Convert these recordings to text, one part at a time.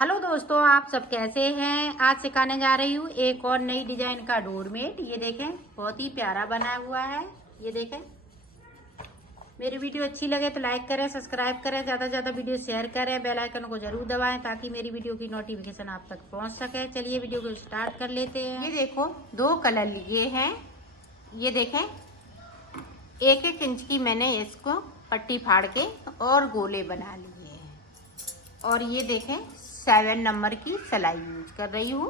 Hello दोस्तों, आप सब कैसे हैं। आज सिखाने जा रही हूँ एक और नई डिजाइन का डोरमेट। ये देखें, बहुत ही प्यारा बना हुआ है। ये देखें, मेरी वीडियो अच्छी लगे तो लाइक करें, सब्सक्राइब करें, ज्यादा से ज्यादा वीडियो शेयर करें, बेल आइकन को जरूर दबाएं ताकि मेरी वीडियो की नोटिफिकेशन आप तक पहुंच सके। चलिए वीडियो को स्टार्ट कर लेते हैं। ये देखो, 2 कलर लिए हैं। ये देखें, 1-1 इंच की मैंने इसको पट्टी फाड़ के और गोले बना लिए हैं। और ये देखें, 7 नंबर की सिलाई यूज कर रही हूँ।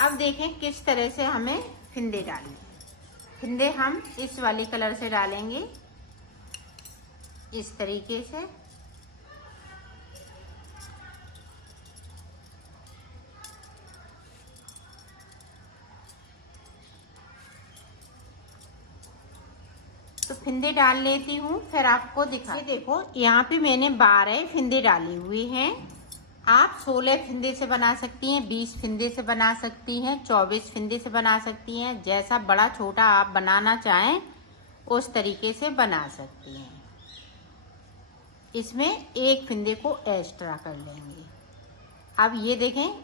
अब देखें किस तरह से हमें फिंदे डालने हैं। फिंदे हम इस वाले कलर से डालेंगे, इस तरीके से। तो फिंदे डाल लेती हूँ, फिर आपको दिखा। ये देखो, यहाँ पे मैंने 12 फिंदे डाले हुए हैं। आप 16 फिंदे से बना सकती हैं, 20 फिंदे से बना सकती हैं, 24 फिंदे से बना सकती हैं। जैसा बड़ा छोटा आप बनाना चाहें उस तरीके से बना सकती हैं। इसमें एक फिंदे को एक्स्ट्रा कर लेंगे। अब ये देखें,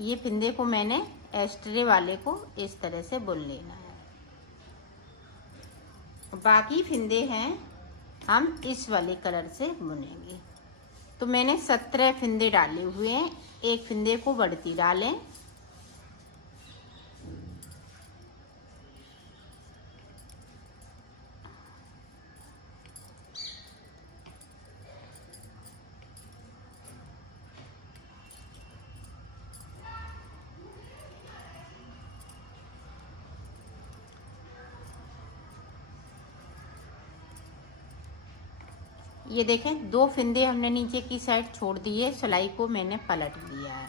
ये फिंदे को मैंने एक्स्ट्रे वाले को इस तरह से बुन लेना है। बाकी फिंदे हैं हम इस वाले कलर से बुनेंगे। तो मैंने 17 फिंदे डाले हुए हैं। एक फिंदे को बढ़ती डालें, ये देखें 2 फिंदे हमने नीचे की साइड छोड़ दिए, सिलाई को मैंने पलट दिया है।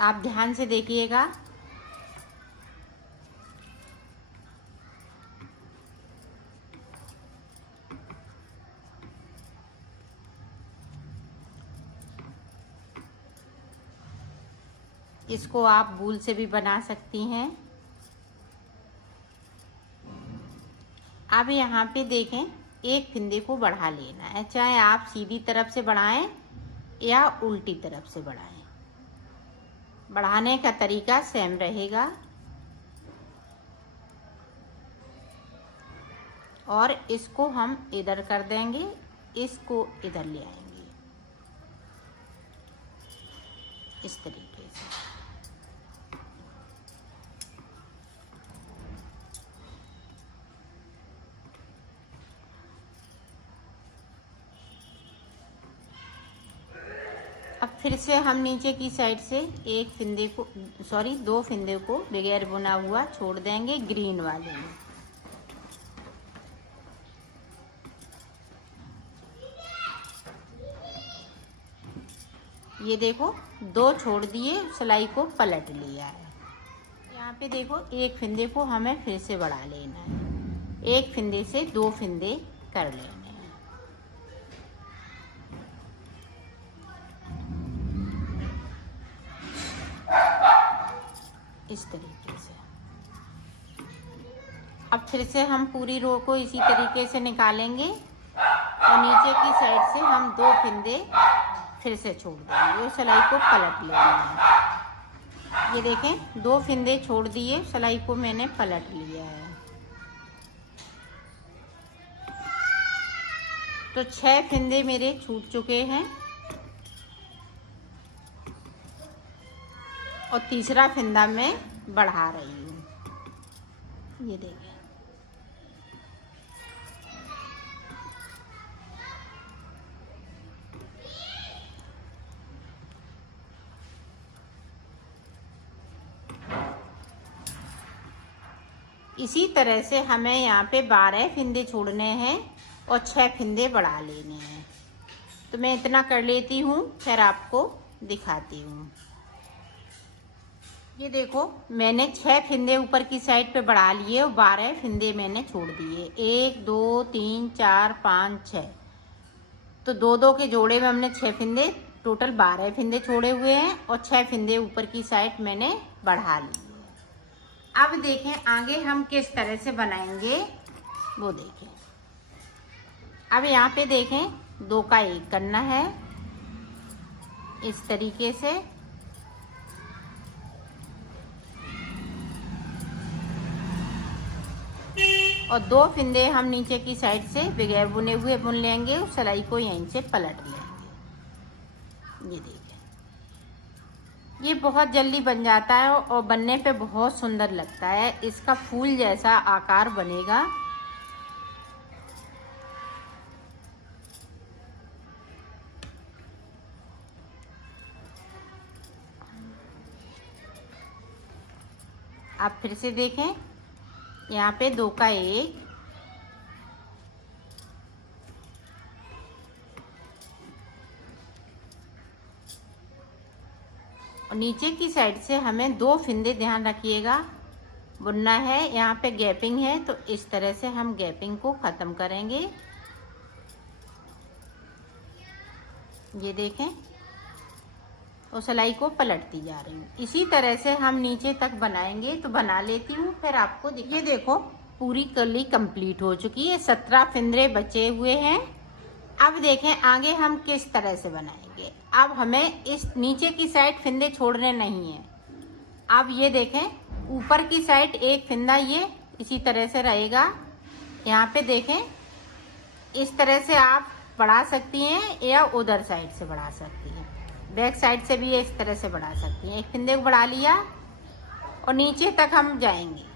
आप ध्यान से देखिएगा। इसको आप वूल से भी बना सकती हैं। अब यहाँ पे देखें, एक फिंदे को बढ़ा लेना है, चाहे आप सीधी तरफ से बढ़ाएं या उल्टी तरफ से बढ़ाएं। बढ़ाने का तरीका सेम रहेगा। और इसको हम इधर कर देंगे, इसको इधर ले आएंगे इस तरीके से। अब फिर से हम नीचे की साइड से एक फिंदे को, सॉरी 2 फिंदे को बगैर बुना हुआ छोड़ देंगे ग्रीन वाले में। ये देखो, 2 छोड़ दिए, सिलाई को पलट लिया है। यहाँ पे देखो, एक फिंदे को हमें फिर से बढ़ा लेना है। एक फिंदे से 2 फिंदे कर लेने हैं इस तरीके से। अब फिर से हम पूरी रो को इसी तरीके से निकालेंगे और नीचे की साइड से हम 2 फिंदे फिर से छोड़ देंगे और सिलाई को पलट लेना है। ये देखें, 2 फिंदे छोड़ दिए, सिलाई को मैंने पलट लिया है। तो 6 फिंदे मेरे छूट चुके हैं और तीसरा फिंदा मैं बढ़ा रही हूँ। ये देखें, इसी तरह से हमें यहाँ पे 12 फिंदे छोड़ने हैं और 6 फिंदे बढ़ा लेने हैं। तो मैं इतना कर लेती हूँ, फिर आपको दिखाती हूँ। ये देखो, मैंने 6 फिंदे ऊपर की साइड पे बढ़ा लिए और 12 फिंदे मैंने छोड़ दिए। 1 2 3 4 5 6, तो 2-2 के जोड़े में हमने 6 फिंदे, टोटल 12 फिंदे छोड़े हुए हैं और 6 फिंदे ऊपर की साइड मैंने बढ़ा लिए। अब देखें आगे हम किस तरह से बनाएंगे, वो देखें। अब यहाँ पे देखें, 2 का 1 करना है, इस तरीके से। और 2 फिंदे हम नीचे की साइड से बगैर बुने हुए बुन लेंगे और सिलाई को यहीं से पलट लेंगे। ये देखिए, ये बहुत जल्दी बन जाता है और बनने पे बहुत सुंदर लगता है। इसका फूल जैसा आकार बनेगा। आप फिर से देखें, यहाँ पे 2 का 1, और नीचे की साइड से हमें 2 फिंदे, ध्यान रखिएगा, बुनना है। यहाँ पे गैपिंग है तो इस तरह से हम गैपिंग को खत्म करेंगे। ये देखें, और सिलाई को पलटती जा रही हूँ। इसी तरह से हम नीचे तक बनाएंगे। तो बना लेती हूँ, फिर आपको ये देखो पूरी कली कंप्लीट हो चुकी है। 17 फिंदे बचे हुए हैं। अब देखें आगे हम किस तरह से बनाएंगे। अब हमें इस नीचे की साइड फिंदे छोड़ने नहीं है। अब ये देखें, ऊपर की साइड एक फिंदा ये इसी तरह से रहेगा। यहाँ पे देखें, इस तरह से आप बढ़ा सकती हैं या उधर साइड से बढ़ा सकती हैं। बैक साइड से भी इस तरह से बढ़ा सकती हैं। एक फिंदे को बढ़ा लिया और नीचे तक हम जाएंगे।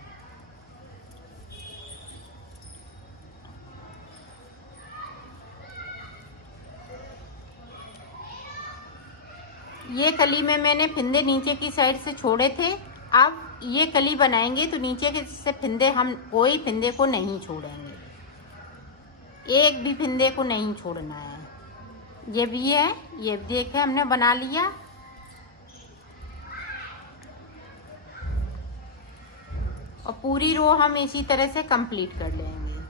ये कली में मैंने फिंदे नीचे की साइड से छोड़े थे। अब ये कली बनाएंगे तो नीचे के से फिंदे हम कोई फिंदे को नहीं छोड़ेंगे, एक भी फिंदे को नहीं छोड़ना है। ये भी है, ये भी देखे हमने बना लिया। और पूरी रो हम इसी तरह से कंप्लीट कर लेंगे।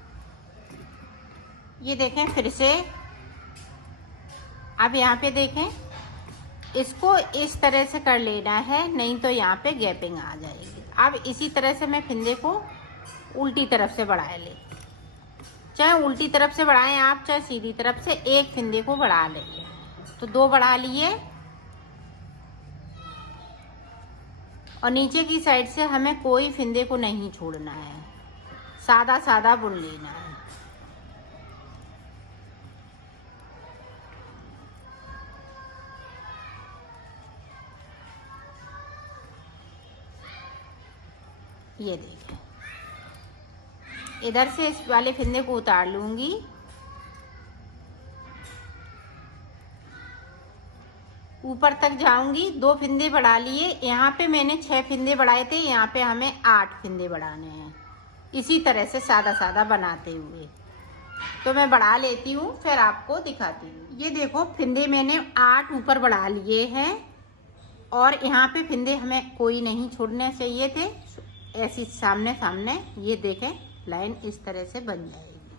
ये देखें फिर से, अब यहाँ पे देखें, इसको इस तरह से कर लेना है, नहीं तो यहाँ पे गैपिंग आ जाएगी। अब इसी तरह से मैं फिंदे को उल्टी तरफ से बढ़ा ले, चाहे उल्टी तरफ से बढ़ाएं आप, चाहे सीधी तरफ से। एक फिंदे को बढ़ा लेंगे तो 2 बढ़ा लिए। और नीचे की साइड से हमें कोई फिंदे को नहीं छोड़ना है, सादा सादा बुन लेना है। ये देखिए, इधर से इस वाले फिंदे को उतार लूंगी। ऊपर तक जाऊंगी, 2 फिंदे बढ़ा लिए। यहाँ पे मैंने 6 फिंदे बढ़ाए थे, यहाँ पे हमें 8 फिंदे बढ़ाने हैं। इसी तरह से सादा सादा बनाते हुए तो मैं बढ़ा लेती हूँ, फिर आपको दिखाती हूँ। ये देखो, फिंदे मैंने 8 ऊपर बढ़ा लिए हैं और यहाँ पे फिंदे हमें कोई नहीं छोड़ने चाहिए थे। ऐसी सामने सामने ये देखें, लाइन इस तरह से बन जाएगी।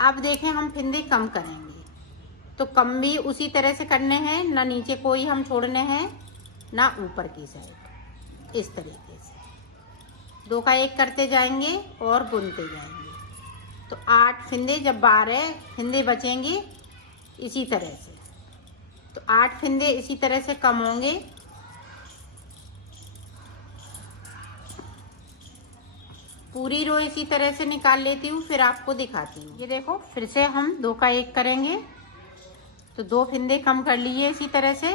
अब देखें, हम फिंदे कम करेंगे तो कम भी उसी तरह से करने हैं, ना नीचे कोई हम छोड़ने हैं ना ऊपर की साइड। इस तरीके से 2 का 1 करते जाएंगे और बुनते जाएंगे। तो 8 फिंदे, जब 12 फिंदे बचेंगे इसी तरह से, तो 8 फिंदे इसी तरह से कम होंगे। पूरी रो इसी तरह से निकाल लेती हूँ, फिर आपको दिखाती हूँ। ये देखो, फिर से हम 2 का 1 करेंगे तो 2 फिंदे कम कर लिए इसी तरह से।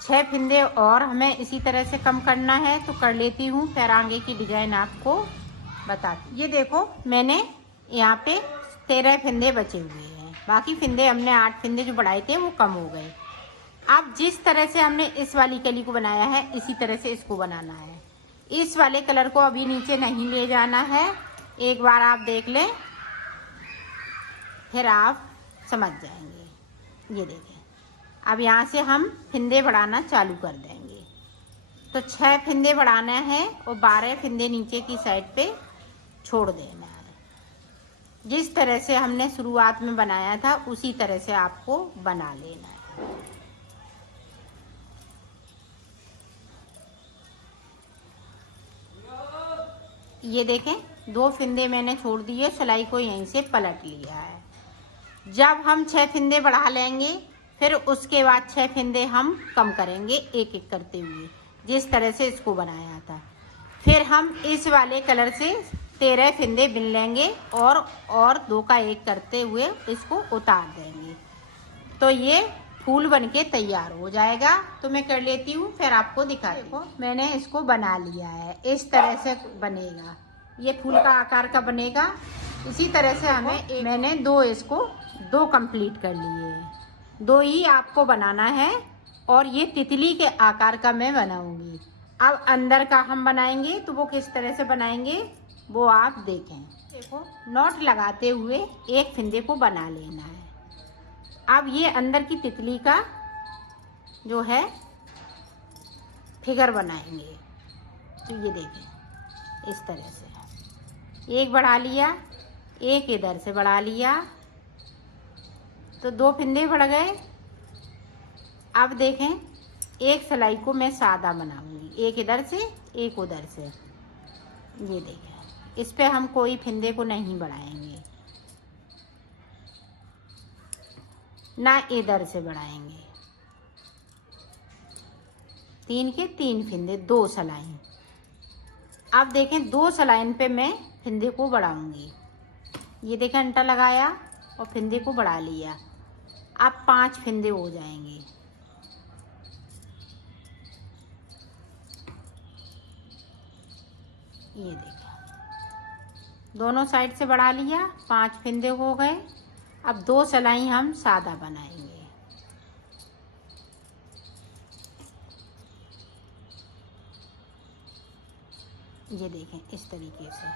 6 फिंदे और हमें इसी तरह से कम करना है, तो कर लेती हूँ, फिर आगे की डिजाइन आपको बताती। ये देखो, मैंने यहाँ पे 13 फिंदे बचे हुए हैं। बाकी फिंदे हमने 8 फिंदे जो बढ़ाए थे वो कम हो गए। अब जिस तरह से हमने इस वाली कली को बनाया है, इसी तरह से इसको बनाना है। इस वाले कलर को अभी नीचे नहीं ले जाना है, एक बार आप देख लें, फिर आप समझ जाएंगे। ये देखें, अब यहाँ से हम फिंदे बढ़ाना चालू कर देंगे। तो 6 फिंदे बढ़ाना है और 12 फिंदे नीचे की साइड पे छोड़ देना है। जिस तरह से हमने शुरुआत में बनाया था उसी तरह से आपको बना लेना है। ये देखें, 2 फिंदे मैंने छोड़ दिए, सिलाई को यहीं से पलट लिया है। जब हम 6 फिंदे बढ़ा लेंगे फिर उसके बाद 6 फंदे हम कम करेंगे एक एक करते हुए, जिस तरह से इसको बनाया था। फिर हम इस वाले कलर से 13 फंदे बिन लेंगे और 2 का 1 करते हुए इसको उतार देंगे, तो ये फूल बनके तैयार हो जाएगा। तो मैं कर लेती हूँ, फिर आपको दिखाती हूँ। मैंने इसको बना लिया है, इस तरह से बनेगा, ये फूल का आकार का बनेगा। इसी तरह से मैंने 2 इसको 2 कंप्लीट कर लिए हैं, 2 ही आपको बनाना है। और ये तितली के आकार का मैं बनाऊंगी। अब अंदर का हम बनाएंगे, तो वो किस तरह से बनाएंगे वो आप देखें। देखो, नॉट लगाते हुए एक फंदे को बना लेना है। अब ये अंदर की तितली का जो है फिगर बनाएंगे, तो ये देखें इस तरह से एक बढ़ा लिया, एक इधर से बढ़ा लिया, तो 2 फंदे बढ़ गए। अब देखें, एक सिलाई को मैं सादा बनाऊंगी, एक इधर से एक उधर से। ये देखें, इस पे हम कोई फंदे को नहीं बढ़ाएंगे, ना इधर से बढ़ाएंगे। 3 के 3 फंदे, 2 सलाइन। अब देखें, 2 सलाइन पे मैं फंदे को बढ़ाऊंगी। ये देखें, अंटा लगाया और फंदे को बढ़ा लिया। अब 5 फंदे हो जाएंगे। ये देखिए, दोनों साइड से बढ़ा लिया, 5 फंदे हो गए। अब 2 सलाई हम सादा बनाएंगे। ये देखें इस तरीके से।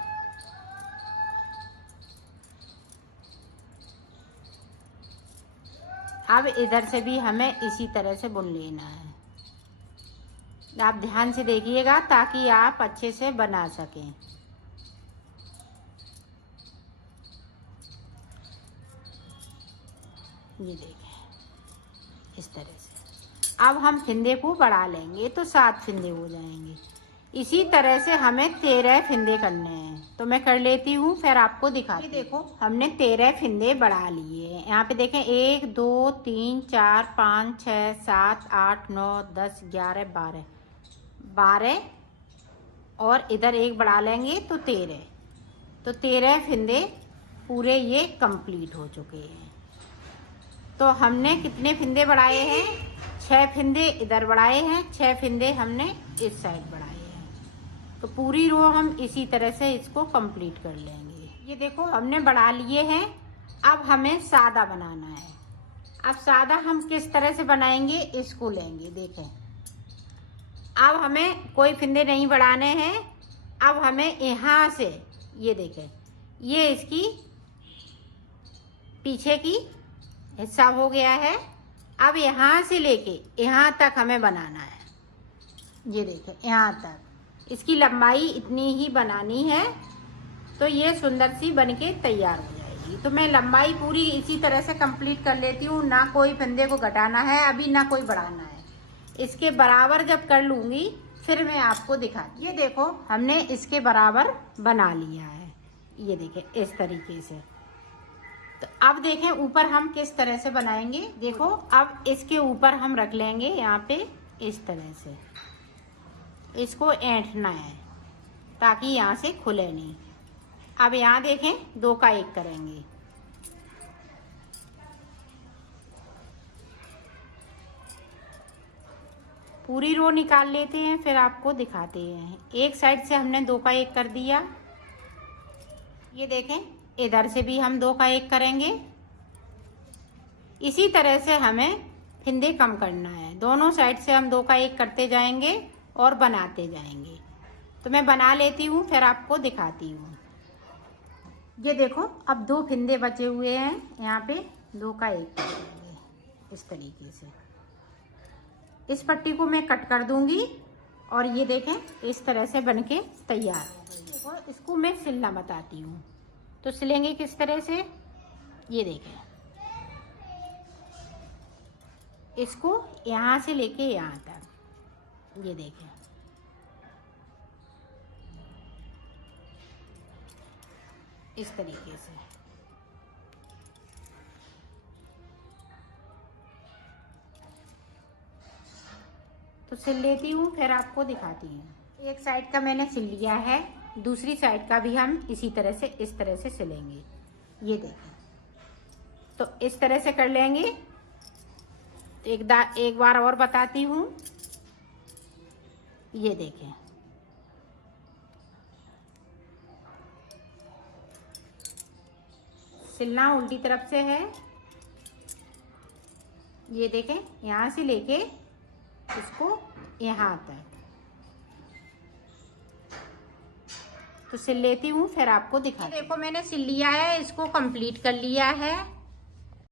अब इधर से भी हमें इसी तरह से बुन लेना है। आप ध्यान से देखिएगा ताकि आप अच्छे से बना सकें। ये देखें इस तरह से। अब हम फंदे को बढ़ा लेंगे तो 7 फंदे हो जाएंगे। इसी तरह से हमें 13 फंदे करने हैं, तो मैं कर लेती हूँ, फिर आपको दिखाती हूँ। देखो, हमने 13 फंदे बढ़ा लिए हैं। यहाँ पे देखें, 1 2 3 4 5 6 7 8 9 10 11 12 और इधर एक बढ़ा लेंगे तो 13। तो 13 फंदे पूरे ये कंप्लीट हो चुके हैं। तो हमने कितने फंदे बढ़ाए हैं? 6 फंदे इधर बढ़ाए हैं, 6 फंदे हमने इस साइड बढ़ाए हैं। तो पूरी रो हम इसी तरह से इसको कंप्लीट कर लेंगे। ये देखो, हमने बढ़ा लिए हैं। अब हमें सादा बनाना है। अब सादा हम किस तरह से बनाएंगे, इसको लेंगे। देखें, अब हमें कोई फंदे नहीं बढ़ाने हैं। अब हमें यहाँ से, ये देखें, ये इसकी पीछे की हिस्सा हो गया है। अब यहाँ से लेके यहाँ तक हमें बनाना है। ये देखें, यहाँ तक इसकी लंबाई इतनी ही बनानी है, तो ये सुंदर सी बनके तैयार हो जाएगी। तो मैं लंबाई पूरी इसी तरह से कंप्लीट कर लेती हूँ। ना कोई फंदे को घटाना है अभी, ना कोई बढ़ाना है। इसके बराबर जब कर लूँगी फिर मैं आपको दिखाती। ये देखो, हमने इसके बराबर बना लिया है। ये देखें इस तरीके से। तो अब देखें ऊपर हम किस तरह से बनाएंगे। देखो, अब इसके ऊपर हम रख लेंगे यहाँ पे इस तरह से। इसको ऐंठना है ताकि यहाँ से खुले नहीं। अब यहाँ देखें, 2 का 1 करेंगे। पूरी रो निकाल लेते हैं, फिर आपको दिखाते हैं। एक साइड से हमने 2 का 1 कर दिया। ये देखें, इधर से भी हम 2 का 1 करेंगे। इसी तरह से हमें फंदे कम करना है। दोनों साइड से हम 2 का 1 करते जाएंगे और बनाते जाएंगे। तो मैं बना लेती हूँ, फिर आपको दिखाती हूँ। ये देखो, अब 2 फंदे बचे हुए हैं। यहाँ पे 2 का 1 करेंगे इस तरीके से। इस पट्टी को मैं कट कर दूंगी और ये देखें इस तरह से बनके तैयार हो गई। देखो, इसको मैं सिलना बताती हूँ। तो सिलेंगे किस तरह से, ये देखें, इसको यहाँ से लेके यहाँ तक। ये देखें, इस तरीके से। तो सिल लेती हूँ, फिर आपको दिखाती हूँ। एक साइड का मैंने सिल लिया है, दूसरी साइड का भी हम इसी तरह से, इस तरह से सिलेंगे। ये देखें, तो इस तरह से कर लेंगे। एक बार और बताती हूँ। ये देखें, सिलना उल्टी तरफ से है। ये देखें, यहाँ से लेके इसको यहाँ तक तो सिल लेती हूँ, फिर आपको दिखा। देखो मैंने सिल लिया है, इसको कंप्लीट कर लिया है।